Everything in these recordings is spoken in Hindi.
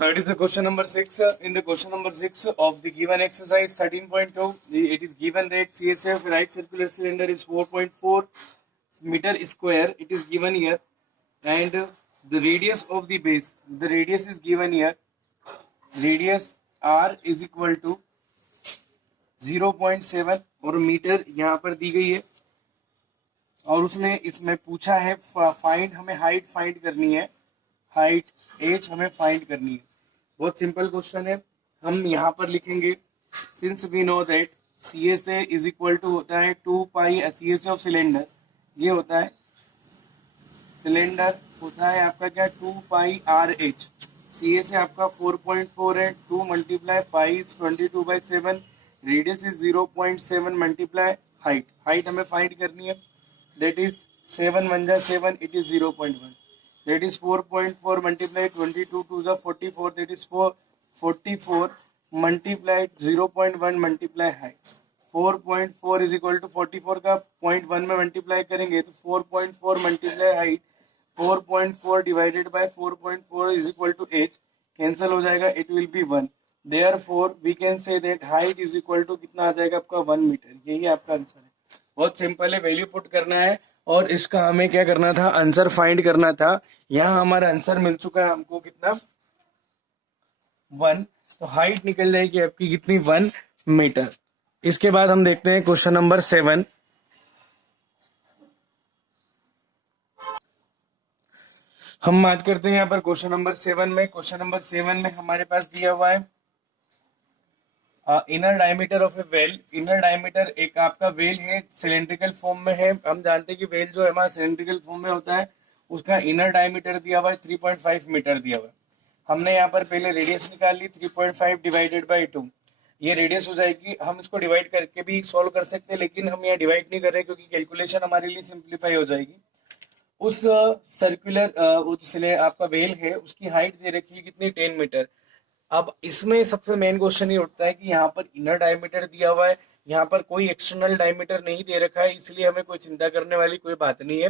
It is the question number 6. In the question number 6 of the given exercise 13.2, it is given that CSF right circular cylinder is 4.4 meter square. It is given here, and the radius of the base, the radius is given here. Radius R is equal to 0.7 और मीटर यहाँ पर दी गई है, और उसने इसमें पूछा है फाइंड, हमें हाइट फाइंड करनी है, हाइट एच हमें फाइंड करनी है। बहुत सिंपल क्वेश्चन है। हम यहाँ पर लिखेंगे since we know that C S A is equal to होता है 2 pi C S A of cylinder, ये होता है सिलेंडर, होता है आपका क्या 2 pi r h. C S A आपका 4.4 है, 2 multiply pi 22/7, radius is 0.7 multiply height, height हमें फाइंड करनी है, दैट इज 7 1 जा 7, it is 0.1, that is 4.4 multiplied 22 to the 44, that is 44 multiplied 0.1 multiply height। 4.4 is equal to 44 का 0.1 में मल्टीप्लाई करेंगे तो 4.4 multiply height, 4.4 divided by 4.4 is equal to h, cancel हो जाएगा, it will be 1। Therefore we can say that height is equal to कितना आ जाएगा आपका 1 मीटर। यही आपका आंसर है। बहुत सिंपल है, वैल्यू पुट करना है और इसका हमें क्या करना था, आंसर फाइंड करना था। यहाँ हमारा आंसर मिल चुका है हमको कितना, 1, तो हाइट निकल जाएगी आपकी कितनी, 1 मीटर। इसके बाद हम देखते हैं क्वेश्चन नंबर 7। हम बात करते हैं यहाँ पर क्वेश्चन नंबर 7 में। क्वेश्चन नंबर 7 में हमारे पास दिया हुआ है inner diameter of A well. Inner diameter एक आपका वेल है, सिलेंड्रिकल फॉर्म में है। हम जानते हैं कि वेल जो है हमारा सिलेंड्रिकल फॉर्म में होता है, उसका इनर डायमीटर दिया हुआ है 3.5 मीटर दिया हुआ है। हमने यहाँ पर पहले रेडियस निकाल ली, 3.5 डिवाइडेड बाई 2, ये रेडियस हो जाएगी। हम इसको डिवाइड करके भी सॉल्व कर सकते हैं, लेकिन हम यहाँ डिवाइड नहीं कर रहे क्योंकि कैलकुलेशन हमारे लिए सिंप्लीफाई हो जाएगी। उस सर्कुलर आपका वेल है, उसकी हाइट दे रखी है कितनी, 10 मीटर। अब इसमें सबसे मेन क्वेश्चन ये उठता है कि यहाँ पर इनर डायमीटर दिया हुआ है, यहाँ पर कोई एक्सटर्नल डायमीटर नहीं दे रखा है, इसलिए हमें कोई चिंता करने वाली कोई बात नहीं है।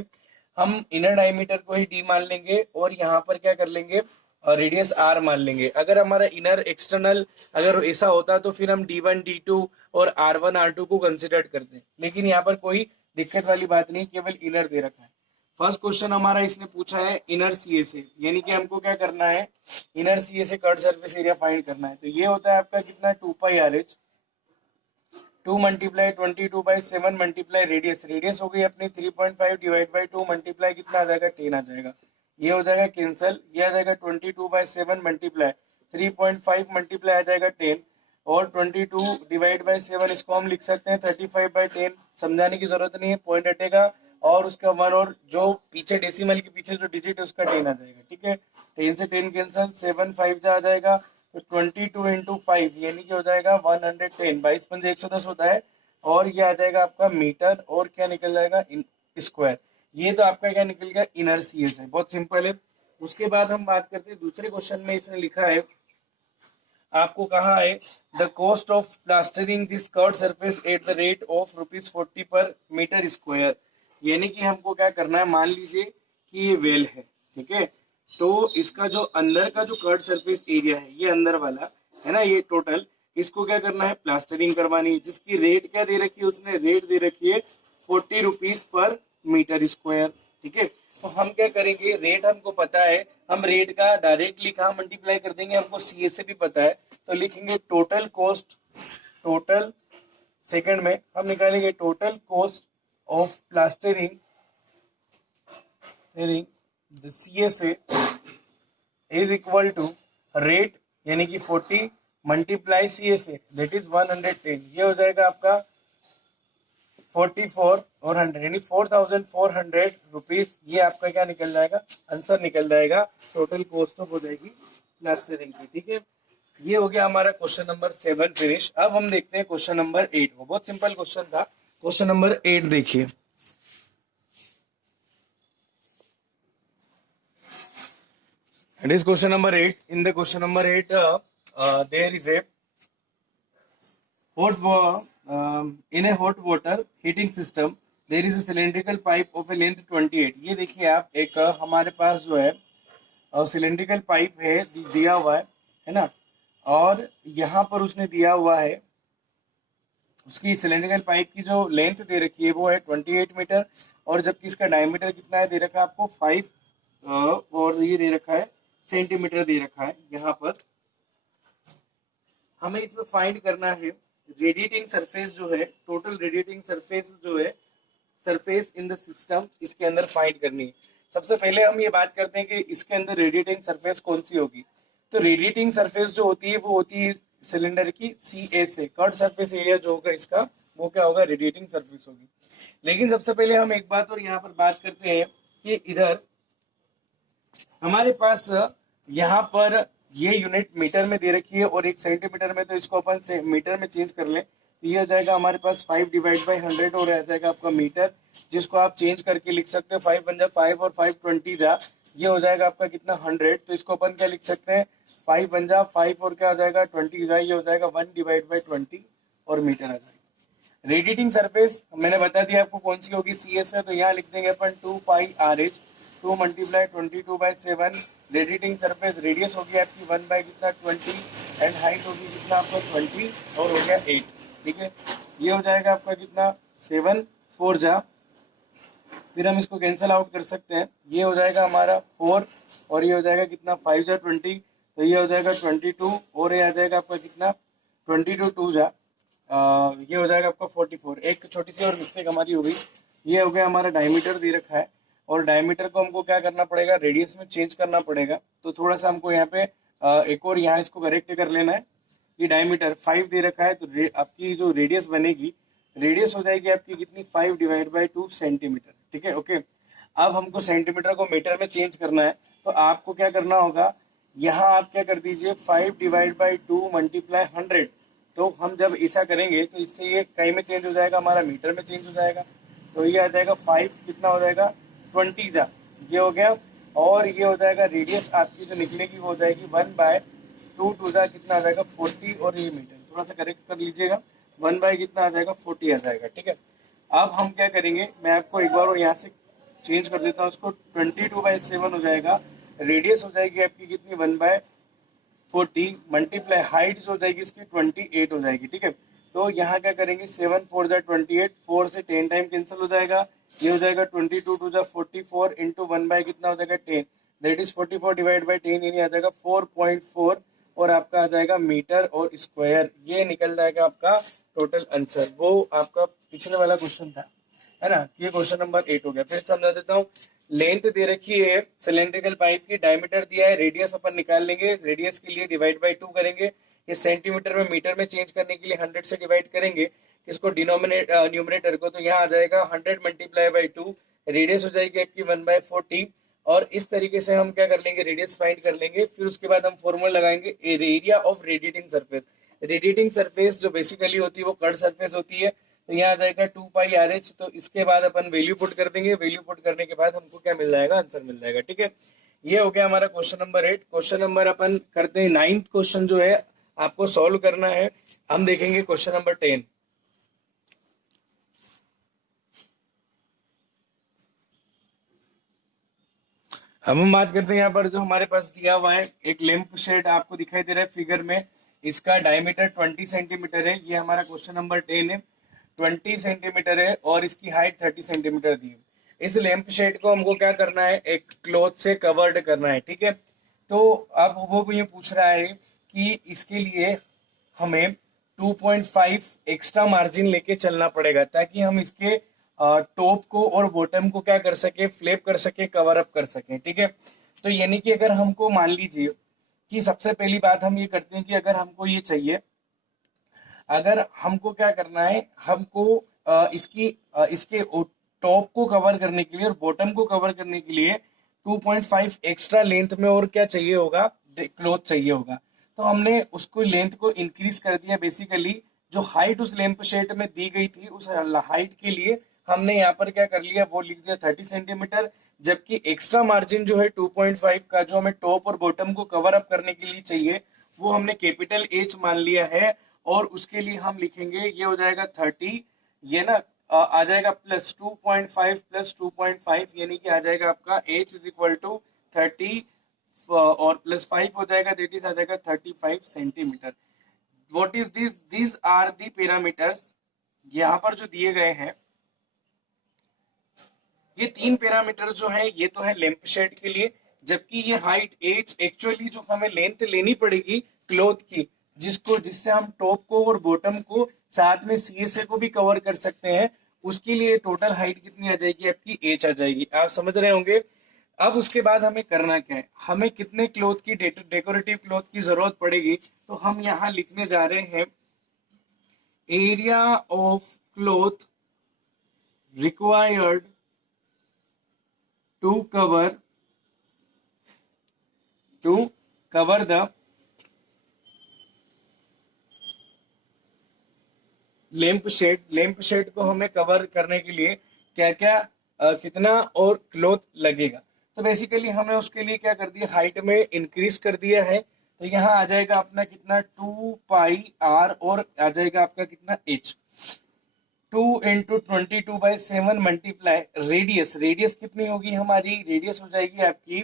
हम इनर डायमीटर को ही डी मान लेंगे और यहाँ पर क्या कर लेंगे, रेडियस आर मान लेंगे। अगर हमारा इनर एक्सटर्नल अगर ऐसा होता तो फिर हम D1 D2 और R1 R2 को कंसिडर करते हैं, लेकिन यहाँ पर कोई दिक्कत वाली बात नहीं, केवल इनर दे रखा है। फर्स्ट क्वेश्चन हमारा इसने पूछा है इनर सीएसए, यानी कि हमको क्या करना है, inner CSA curve surface area find करना है। तो ये होता है आपका कितना, 2 pi r h, 2 multiply 22/7 multiply radius, radius हो गई अपनी 3.5 डिवाइड बाई 2 मल्टीप्लाई कितना आ जाएगा, 10 आ जाएगा। ये हो जाएगा कैंसिल, ये आ जाएगा 22/7 मल्टीप्लाई 3.5 मल्टीप्लाई आ जाएगा 10, और 22 डिवाइड बाई 7 इसको हम लिख सकते हैं 35/10। समझाने की जरूरत नहीं है, पॉइंट हटेगा और उसका 1 और जो पीछे डेसिमल के पीछे जो डिजिट है उसका 10 आ जाएगा। ठीक है, 10 से 10 कैंसिल, 7 5 जा आ जाएगा, तो 22 इंटू 5 यानी कि हो जाएगा 110, 22 पंजे 110 होता है, और ये आ जाएगा आपका मीटर, और क्या निकल जाएगा, स्क्वायर। ये तो आपका क्या निकल गया, इनर सीएस है। बहुत सिंपल है। उसके बाद हम बात करते हैं दूसरे क्वेश्चन में, इसने लिखा है, आपको कहा है the cost of plastering this curved surface at the rate of ₹40 पर मीटर स्क्वायर। यानी कि हमको क्या करना है, मान लीजिए कि ये वेल है, ठीक है, तो इसका जो अंदर का जो कर्व्ड सरफेस एरिया है, ये अंदर वाला है ना, ये टोटल, इसको क्या करना है, प्लास्टरिंग करवानी है, जिसकी रेट क्या दे रखी है, उसने रेट दे रखी है ₹40 पर मीटर स्क्वायर। ठीक है, तो हम क्या करेंगे, रेट हमको पता है, हम रेट का डायरेक्टली कहाँ मल्टीप्लाई कर देंगे, हमको सीए से भी पता है, तो लिखेंगे टोटल कॉस्ट, टोटल सेकंड में हम निकालेंगे total cost of plastering the CSA is equal to rate यानी कि 40 मल्टीप्लाई CSA that is 110, ये हो जाएगा आपका 44 और 100 यानी 4400 रुपीज। ये आपका क्या निकल जाएगा, आंसर निकल जाएगा, टोटल कॉस्ट ऑफ हो जाएगी प्लास्टरिंग की। ठीक है, ये हो गया हमारा क्वेश्चन नंबर 7 फिनिश। अब हम देखते हैं क्वेश्चन नंबर 8 को। बहुत सिंपल क्वेश्चन था। क्वेश्चन नंबर 8 देखिए, it is question number 8. In the question number 8 there is a in a hot water heating system there is a cylindrical pipe of a length 28। ये देखिए आप, एक हमारे पास जो है सिलेंड्रिकल पाइप है दिया हुआ है, है ना। और यहाँ पर उसने दिया हुआ है, उसकी सिलेंड्रिकल पाइप की जो लेंथ दे रखी है वो है 28 मीटर, और जबकि इसका डायमीटर कितना है दे रखा है आपको 5 और ये दे रखा है सेंटीमीटर दे रखा है। यहाँ पर हमें इसमें फाइंड करना है रेडिएटिंग सरफेस जो है, टोटल रेडिएटिंग सरफेस जो है, सरफेस इन द सिस्टम, इसके अंदर फाइंड करनी है। सबसे पहले हम ये बात करते हैं कि इसके अंदर रेडिएटिंग सरफेस कौन सी होगी। तो रेडिएटिंग सरफेस जो होती है वो होती है सिलेंडर की सी ए से, कट सरफेस एरिया जो होगा इसका वो क्या होगा, रेडिएटिंग सरफेस होगी। लेकिन सबसे पहले हम एक बात और यहाँ पर बात करते हैं कि इधर हमारे पास यहाँ पर ये यूनिट मीटर में दे रखी है और एक सेंटीमीटर में, तो इसको अपन से मीटर में चेंज कर लें तो ये हो जाएगा हमारे पास 5/100 और आ जाएगा आपका मीटर, जिसको आप चेंज करके लिख सकते हो 5 × 5 और 5 20 जा, ये हो जाएगा आपका कितना 100। तो इसको अपन क्या लिख सकते हैं 5 × 5 और क्या हो जाएगा 20 जा, ये हो जाएगा 1/20 और मीटर आ जाएगा। रेडिएटिंग सरफेस मैंने बता दिया आपको कौन सी होगी, सी एस है, तो यहाँ लिख देंगे अपन 2πRH, 2 × 22/7। रेडिएटिंग सरफेस रेडियस होगी आपकी 1/20 एंड हाइट होगी कितना आपका 20 और हो गया 8। ठीक है, ये हो जाएगा आपका कितना 7 4 जा, फिर हम इसको कैंसिल आउट कर सकते हैं, ये हो जाएगा हमारा 4 और ये हो जाएगा कितना 5 जा 20, तो ये हो जाएगा 22 और ये आ जाएगा आपका कितना 22 2 जा, ये हो जाएगा आपका 44। एक छोटी सी और मिस्टेक हमारी हो गई, ये हो गया हमारा डायमीटर दे रखा है और डायमीटर को हमको क्या करना पड़ेगा रेडियस में चेंज करना पड़ेगा, तो थोड़ा सा हमको यहाँ पे एक और यहाँ इसको करेक्ट कर लेना है। ये डायमीटर 5 दे रखा है, तो आपकी जो रेडियस बनेगी, रेडियस हो जाएगी आपकी कितनी 5/2 सेंटीमीटर। ठीक है, ओके। अब हमको सेंटीमीटर को मीटर में चेंज करना है, तो आपको क्या करना होगा, यहाँ आप क्या कर दीजिए 5/2 × 100। तो हम जब ऐसा करेंगे तो इससे ये कहीं में चेंज हो जाएगा, हमारा मीटर में चेंज हो जाएगा, तो ये आ जाएगा 5 कितना हो जाएगा 20 जा, ये हो गया। और ये हो जाएगा रेडियस आपकी जो निकलेगी वो हो जाएगी 1/2 2 जा कितना आ जाएगा 40 और ये मीटर, थोड़ा सा करेक्ट कर लीजिएगा, 1 कितना आ जाएगा 40 आ जाएगा। ठीक है, अब हम क्या करेंगे, मैं आपको एक बार और यहाँ से चेंज कर देता हूँ, उसको 22/7 हो जाएगा, रेडियस हो जाएगी आपकी कितनी 1/40 मल्टीप्लाई हाइट जो हो जाएगी इसकी 28 हो जाएगी। ठीक है, तो यहाँ क्या करेंगे 7 4 जा 28, 4 से 10 टाइम कैंसिल हो जाएगा, ये हो जाएगा 22 2 जा 44 इंटू 1 कितना हो जाएगा 10, दैट इज 44/10, यानी आ जाएगा 4.4 और आपका आ जाएगा मीटर और स्क्वायर, ये निकल जाएगा आपका टोटल आंसर। वो आपका पिछले वाला क्वेश्चन था, है ना, ये क्वेश्चन नंबर 8 हो गया। फिर समझा देता हूँ, लेंथ दे रखी है सिलेंड्रिकल पाइप की, डायमीटर दिया है, रेडियस अपन निकाल लेंगे, रेडियस के लिए डिवाइड बाई 2 करेंगे, ये सेंटीमीटर में मीटर में चेंज करने के लिए 100 से डिवाइड करेंगे इसको न्यूमरेटर को, तो यहाँ आ जाएगा 100 × 2, रेडियस हो जाएगी आपकी 1/40। और इस तरीके से हम क्या कर लेंगे रेडियस फाइंड कर लेंगे, फिर उसके बाद हम फॉर्मूला लगाएंगे area of radiating surface. Radiating surface जो बेसिकली होती है वो कट सरफेस होती है, तो यहाँ आ जाएगा 2πRH, तो इसके बाद अपन वैल्यू पुट कर देंगे, वैल्यू पुट करने के बाद हमको क्या मिल जाएगा आंसर मिल जाएगा। ठीक है, ये हो गया हमारा क्वेश्चन नंबर 8। क्वेश्चन नंबर अपन करते हैं 9th क्वेश्चन जो है आपको सॉल्व करना है, हम देखेंगे क्वेश्चन नंबर 10। हम बात करते हैं यहाँ पर जो हमारे पास दिया हुआ है एक लैंप शेड आपको दिखाई दे रहा है फिगर में, इसका डायमीटर 20 सेंटीमीटर है, ये हमारा क्वेश्चन नंबर 10 है, 20 सेंटीमीटर है और इसकी हाइट 30 सेंटीमीटर दी है। इस लैंप शेड को हमको क्या करना है, एक क्लॉथ से कवर्ड करना है। ठीक है, तो अब वो ये पूछ रहा है कि इसके लिए हमें 2.5 एक्स्ट्रा मार्जिन लेके चलना पड़ेगा, ताकि हम इसके टॉप को और बॉटम को क्या कर सके, फ्लैप कर सके, कवर अप कर सके। ठीक है, तो यानी कि अगर हमको मान लीजिए कि सबसे पहली बात हम ये करते हैं कि अगर हमको ये चाहिए, अगर हमको क्या करना है, हमको इसके टॉप को कवर करने के लिए और बॉटम को कवर करने के लिए 2.5 एक्स्ट्रा लेंथ में और क्या चाहिए होगा, क्लॉथ चाहिए होगा। तो हमने उसको लेंथ को इंक्रीज कर दिया, बेसिकली जो हाइट उस लैंप शेड में दी गई थी उस हाइट के लिए हमने यहाँ पर क्या कर लिया, वो लिख दिया 30 सेंटीमीटर, जबकि एक्स्ट्रा मार्जिन जो है 2.5 का जो हमें टॉप और बॉटम को कवर अप करने के लिए चाहिए वो हमने कैपिटल H मान लिया है, और उसके लिए हम लिखेंगे ये हो जाएगा 30, ये ना आ जाएगा प्लस 2.5 प्लस 2.5, यानी कि आ जाएगा आपका H इज इक्वल टू 30 और +5 हो जाएगा, दैट इज आ जाएगा 35 centimetre. What is this? These are the parameters. यहाँ पर जो दिए गए हैं ये 3 पैरामीटर जो है ये तो है लैंप शेड के लिए, जबकि ये हाइट एज एक्चुअली जो हमें लेंथ लेनी पड़ेगी क्लॉथ की, जिससे हम टॉप को और बॉटम को साथ में सीएसए को भी कवर कर सकते हैं, उसके लिए टोटल हाइट कितनी आ जाएगी? आपकी एच आ जाएगी। आप समझ रहे होंगे। अब उसके बाद हमें करना क्या है, हमें कितने क्लॉथ की डेकोरेटिव क्लॉथ की जरूरत पड़ेगी, तो हम यहाँ लिखने जा रहे हैं area of cloth required to cover the lampshade को हमें कवर करने के लिए क्या क्या कितना और क्लॉथ लगेगा। तो बेसिकली हमें उसके लिए क्या कर दिया, हाइट में इंक्रीज कर दिया है। तो यहाँ आ जाएगा अपना कितना 2πr और आ जाएगा आपका कितना h। 2 × 22/7 मल्टीप्लाई रेडियस कितनी होगी हमारी? रेडियस हो जाएगी आपकी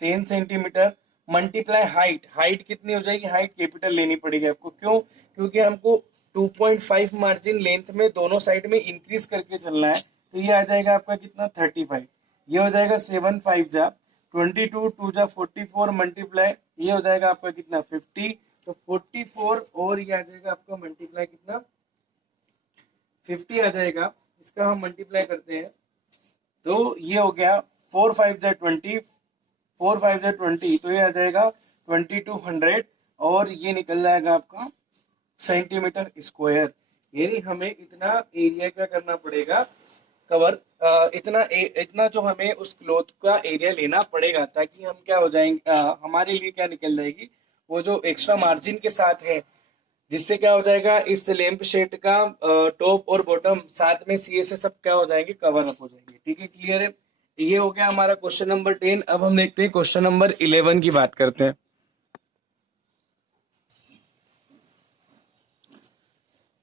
10 सेंटीमीटर मल्टीप्लाई हाइट कितनी हो जाएगी? हाइट कैपिटल लेनी पड़ेगी आपको। क्यों? क्योंकि हमको 2.5 मार्जिन लेंथ में दोनों साइड में इंक्रीज करके चलना है। तो ये आ जाएगा आपका कितना 35। ये हो जाएगा 7 5 जा 22 2 जा 44 मल्टीप्लाई ये हो जाएगा आपका कितना 50। तो 44 और ये आ जाएगा आपका मल्टीप्लाई कितना 50 आ जाएगा। इसका हम मल्टीप्लाई करते हैं तो ये हो गया 4 5 जा 20 4 5 जा 20 तो ये आ जाएगा 2200 और ये निकल जाएगा आपका सेंटीमीटर स्क्वायर। यानी हमें इतना एरिया क्या करना पड़ेगा कवर इतना जो हमें उस क्लॉथ का एरिया लेना पड़ेगा, ताकि हम क्या हो जाएंगे हमारे लिए क्या निकल जाएगी वो जो एक्स्ट्रा मार्जिन के साथ है, जिससे क्या हो जाएगा इस लैंप शेड का टॉप और बॉटम साथ में सीए से सब क्या हो जाएंगे कवर अप हो जाएंगे। ठीक है, क्लियर है। ये हो गया हमारा क्वेश्चन नंबर 10। अब हम देखते हैं क्वेश्चन नंबर 11 की बात करते हैं।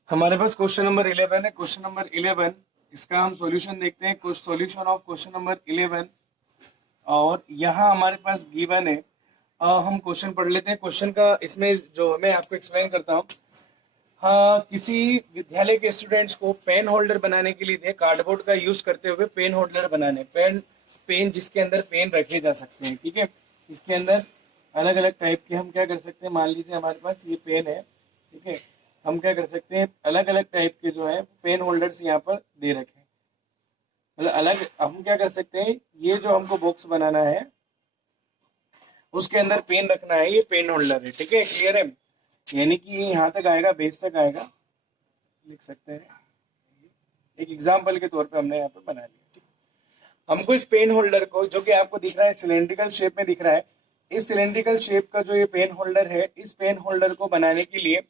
हमारे पास क्वेश्चन नंबर 11 है। क्वेश्चन नंबर 11 इसका हम सॉल्यूशन देखते हैं। सॉल्यूशन ऑफ क्वेश्चन नंबर 11 और यहाँ हमारे पास गिवन है। हम क्वेश्चन पढ़ लेते हैं। क्वेश्चन का इसमें जो मैं आपको एक्सप्लेन करता हूँ। हाँ, किसी विद्यालय के स्टूडेंट्स को पेन होल्डर बनाने के लिए कार्डबोर्ड का यूज करते हुए पेन होल्डर बनाने पेन जिसके अंदर पेन रखे जा सकते हैं। ठीक है, इसके अंदर अलग अलग टाइप के हम क्या कर सकते हैं, मान लीजिए हमारे पास ये पेन है। ठीक है, हम क्या कर सकते हैं अलग अलग टाइप के जो है पेन होल्डर्स यहाँ पर दे रखे हैं। मतलब अलग हम क्या कर सकते हैं, ये जो हमको बॉक्स बनाना है उसके अंदर पेन रखना है, ये पेन होल्डर है। ठीक है, क्लियर है। यानी कि यहाँ तक आएगा, बेस तक आएगा, लिख सकते हैं। एक एग्जाम्पल के तौर पे हमने यहाँ पे बना लिया। ठीक, हमको इस पेन होल्डर को जो कि आपको दिख रहा है सिलेंड्रिकल शेप में दिख रहा है, इस सिलेंड्रिकल शेप का जो ये पेन होल्डर है, इस पेन होल्डर को बनाने के लिए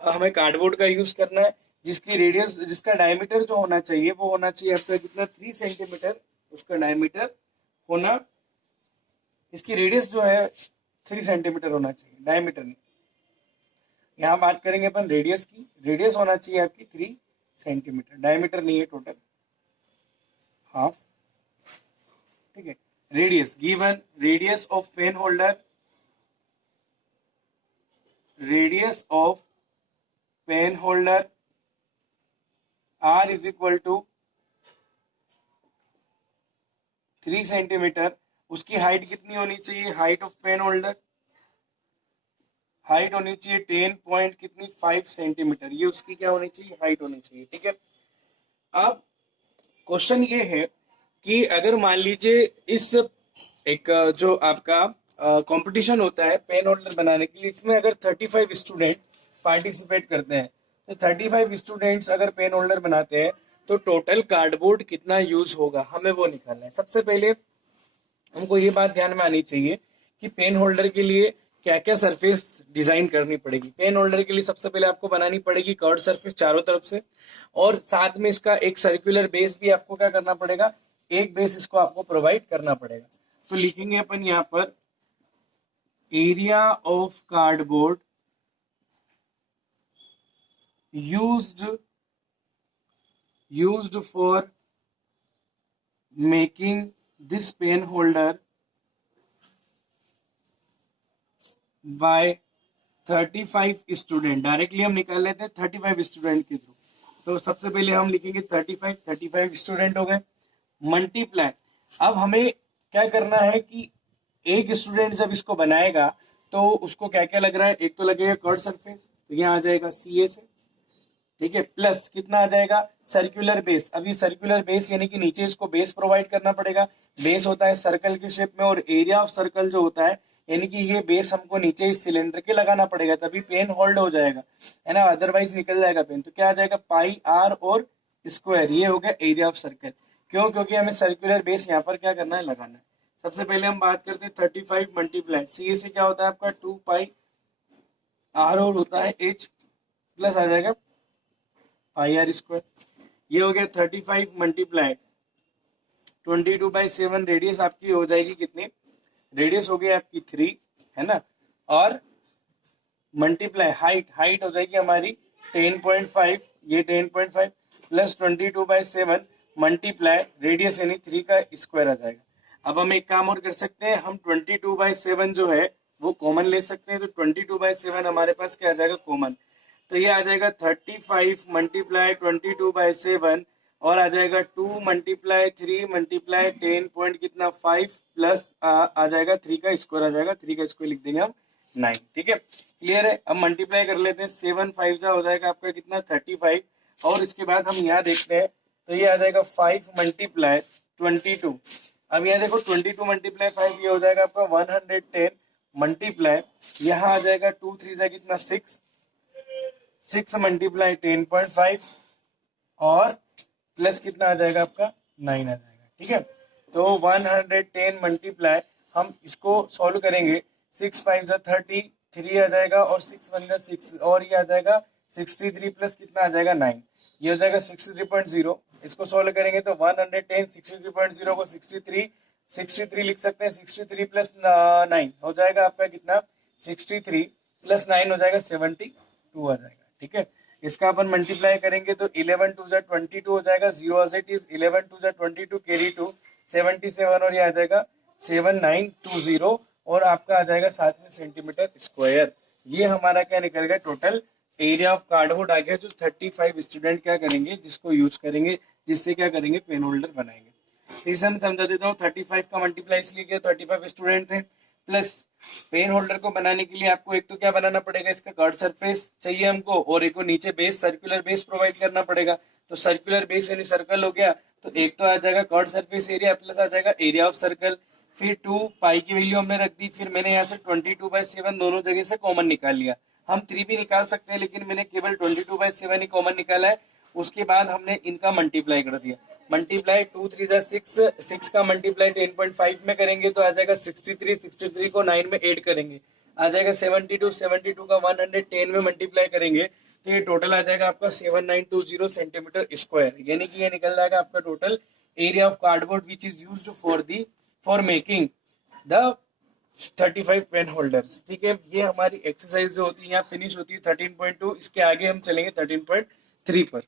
हमें कार्डबोर्ड का यूज करना है, जिसकी रेडियस जिसका डायमीटर जो होना चाहिए वो होना चाहिए आपका कितना 3 सेंटीमीटर उसका डायमीटर होना। इसकी रेडियस जो है 3 सेंटीमीटर होना चाहिए, डायमीटर नहीं। यहाँ बात करेंगे अपन रेडियस की। रेडियस होना चाहिए आपकी 3 सेंटीमीटर, डायमीटर नहीं है टोटल, हाफ। ठीक है, radius given, radius of pen holder, radius of pen holder R is equal to 3 centimetre. उसकी हाइट कितनी होनी चाहिए, height of pen holder height होनी चाहिए 10 पॉइंट कितनी 5 सेंटीमीटर, ये उसकी क्या होनी चाहिए हाइट होनी चाहिए। ठीक है, अब क्वेश्चन ये है कि अगर मान लीजिए इस एक जो आपका कंपटीशन होता है पेन होल्डर बनाने के लिए, इसमें अगर 35 स्टूडेंट पार्टिसिपेट करते हैं, तो 35 स्टूडेंट्स अगर पेन होल्डर बनाते हैं तो टोटल कार्डबोर्ड कितना यूज होगा, हमें वो निकालना है। सबसे पहले हमको ये बात ध्यान में आनी चाहिए कि पेन होल्डर के लिए क्या क्या सरफेस डिजाइन करनी पड़ेगी। पेन होल्डर के लिए सबसे पहले आपको बनानी पड़ेगी कर्व सरफेस चारों तरफ से, और साथ में इसका एक सर्कुलर बेस भी आपको क्या करना पड़ेगा, एक बेस इसको आपको प्रोवाइड करना पड़ेगा। तो लिखेंगे अपन यहाँ पर area of cardboard used for making this pen holder by 35 student, directly हम निकाल लेते हैं 35 स्टूडेंट के थ्रू। तो सबसे पहले हम लिखेंगे 35 स्टूडेंट हो गए, मल्टीप्लाई। अब हमें क्या करना है कि एक स्टूडेंट जब इसको बनाएगा तो उसको क्या क्या लग रहा है, एक तो लगेगा कर्व सरफेस, तो यहाँ आ जाएगा सी ए से, ठीक है, प्लस कितना आ जाएगा सर्कुलर बेस। अभी सर्कुलर बेस यानी कि नीचे इसको बेस प्रोवाइड करना पड़ेगा। बेस होता है सर्कल के शेप में, और एरिया ऑफ सर्कल जो होता है यानी कि ये बेस हमको नीचे इस सिलेंडर के लगाना पड़ेगा, तभी पेन होल्ड हो जाएगा, है ना, अदरवाइज निकल जाएगा पेन। तो क्या आ जाएगा पाई आर और स्क्वायर, ये हो गया एरिया ऑफ सर्कल। क्यों? क्योंकि हमें सर्कुलर बेस यहाँ पर क्या करना है, लगाना है। सबसे पहले हम बात करते हैं 35 मल्टीप्लाई सी से क्या होता है आपका 2 पाई आर और होता है एच, प्लस आ जाएगा पाई आर स्क्वायर। ये हो गया 35 मल्टीप्लाई 22/7, रेडियस आपकी हो जाएगी कितनी, रेडियस हो गई आपकी 3, है ना, और मल्टीप्लाई हाइट, हाइट हो जाएगी हमारी 10.5, ये 10.5 प्लस 22/7 मल्टीप्लाई रेडियस यानी 3 का स्क्वायर आ जाएगा। अब हम एक काम और कर सकते हैं, हम 22/7 जो है वो कॉमन ले सकते हैं, तो 22/7 हमारे पास क्या आ जाएगा कॉमन, तो ये आ जाएगा 35 मल्टीप्लाई 22/7 और आ जाएगा 2 मल्टीप्लाई 3 मल्टीप्लाई 10 पॉइंट कितना 5 प्लस आ जाएगा 3 का स्क्वायर आ जाएगा, 3 का स्क्वायर लिख देंगे हम 9, ठीक है, क्लियर है। अब मल्टीप्लाई कर लेते हैं, 7 5 जा हो जाएगा आपका कितना 35, और इसके बाद हम यहाँ देखते हैं तो ये आ जाएगा 5 मल्टीप्लाई 22। अब यहाँ देखो 22 मल्टीप्लाई 5 ये हो जाएगा आपका 110 मल्टीप्लाई, यहाँ आ जाएगा 2 3 जा कितना 6, 6 मल्टीप्लाई 10.5 और प्लस कितना आ जाएगा आपका 9 आ जाएगा, ठीक है। तो 110 मल्टीप्लाई हम इसको सॉल्व करेंगे, 6 5 जा 30, 3 आ जाएगा और 6 1 जा 6 और ये आ जाएगा 63 प्लस कितना आ जाएगा 9, ये हो जाएगा 63.0। इसको सॉल्व करेंगे तो 110 63.0 को 63 लिख सकते हैं, 63 प्लस 9 हो जाएगा आपका कितना 63 प्लस 9 हो जाएगा 72 आ जाएगा, ठीक है। इसका अपन मल्टीप्लाई करेंगे तो 11 2 जा 22 हो जाएगा, 0 एज इट इज 11 2 जा 22 कैरी 2 77 और ये आ जाएगा 7920 और आपका आ जाएगा साथ में सेंटीमीटर स्क्वायर। ये हमारा क्या निकल गया टोटल एरिया ऑफ कार्डबोर्ड आ गया, जो 35 स्टूडेंट क्या करेंगे जिसको यूज करेंगे, जिससे क्या करेंगे पेन होल्डर बनाएंगे। तो इसे मैं समझा देता हूँ, 35 का मल्टीप्लाई इसलिए किया 35 स्टूडेंट थे, प्लस पेन होल्डर को बनाने के लिए आपको एक तो क्या बनाना पड़ेगा, इसका कर्व सरफेस चाहिए हमको, और एक को नीचे बेस सर्कुलर बेस प्रोवाइड करना पड़ेगा। तो सर्कुलर बेस यानी सर्कल हो गया, तो एक तो आ जाएगा कर्व सरफेस एरिया प्लस आ जाएगा एरिया ऑफ सर्कल, फिर 2 पाई की वैल्यू हमने रख दी, फिर मैंने यहाँ से 22/7 दोनों जगह से कॉमन निकाल लिया। हम 3 भी निकाल सकते हैं लेकिन मैंने केवल 22/7 ही कॉमन निकाला है। उसके बाद हमने इनका मल्टीप्लाई कर दिया, मल्टीप्लाई 2 3 जा 6, 6 का मल्टीप्लाई 10.5 में करेंगे तो आ जाएगा 63, 63 को 9 में ऐड करेंगे आ जाएगा 72, 72 का 110 में मल्टीप्लाई करेंगे तो ये टोटल आ जाएगा आपका 7920 सेंटीमीटर स्क्वायर, यानी कि ये निकल जाएगा आपका total area of cardboard which is used for making the 35 pen holders, ठीक है। ये हमारी एक्सरसाइज जो होती है यहाँ फिनिश होती है 13.2, इसके आगे हम चलेंगे 13.3 पर।